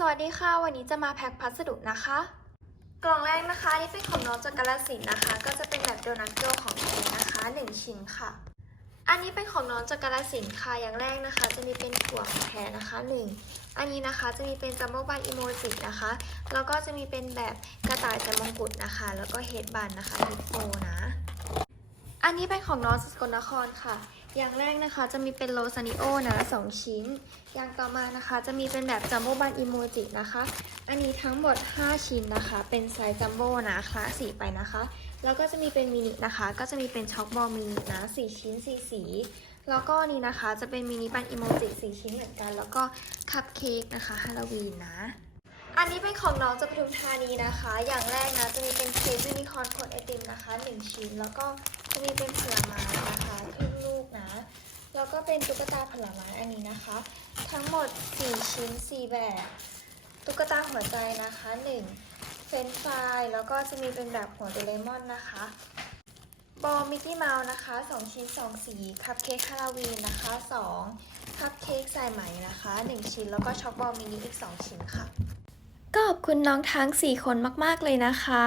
สวัสดีค่ะ วันนี้จะมาแพ็คพัสดุนะคะ กล่องแรกนะคะนี่เป็นของน้องจากกาลสินนะคะ ก็จะเป็นแบบโดนัทโดของเองนะคะ1ชิ้นค่ะ อันนี้เป็นของน้องจากกาลสินค่ะอย่างแรกนะคะ จะมีเป็นถั่วของแท้นะคะ 1 อันนี้นะคะจะมีเป็นจัมโบ้บันอิโมจินะคะ แล้วก็จะมีเป็นแบบกระต่ายแต่มงกุฎนะคะ แล้วก็เฮดบันนะคะฮิปโปนะ อันนี้เป็นของน้องสกลนครค่ะ อย่างแรกนะคะจะมีเป็นโลซานิโอนะสองชิ้น อย่างต่อมานะคะจะมีเป็นแบบจัมโบ้บันอิโมจินะคะ อันนี้ทั้งหมด 5 ชิ้นนะคะ เป็นไซส์จัมโบ้นะคละสีไปนะคะ แล้วก็จะมีเป็นมินินะคะ ก็จะมีเป็นช็อกบอลมินินะ4ชิ้น4สีแล้วก็นี่นะคะจะเป็นมินิบันอิโมจิ4ชิ้นเหมือนกัน แล้วก็คัพเค้กนะคะฮาโลวีนนะ อันนี้เป็นของน้องจากปทุมธานีนะคะ อย่างแรกนะจะมีเป็นเค้กยูนิคอร์นคนไอติมนะคะ 1 ชิ้น แล้วก็จะมีเป็นผลไม้นะคะครึ่งลูกนะ แล้วก็ เป็นตุ๊กตาผลไม้อันนี้นะคะ ทั้งหมด 4 ชิ้น 4 แบบ ตุ๊กตาหัวใจนะคะ 1 เฟรนฟรายแล้วก็จะมีเป็นแบบหัวโดเรมอนนะคะ บอลมิกกี้เมาส์นะคะ 2 ชิ้น 2 สี คัพเค้กฮาโลวีนนะคะ 2 คัพเค้กสายไหมนะคะ 1 ชิ้น แล้วก็ช็อกบอลมินิอีก 2 ชิ้นค่ะ ก็ขอบคุณน้องทั้ง 4 คนมาก ๆ เลยนะคะ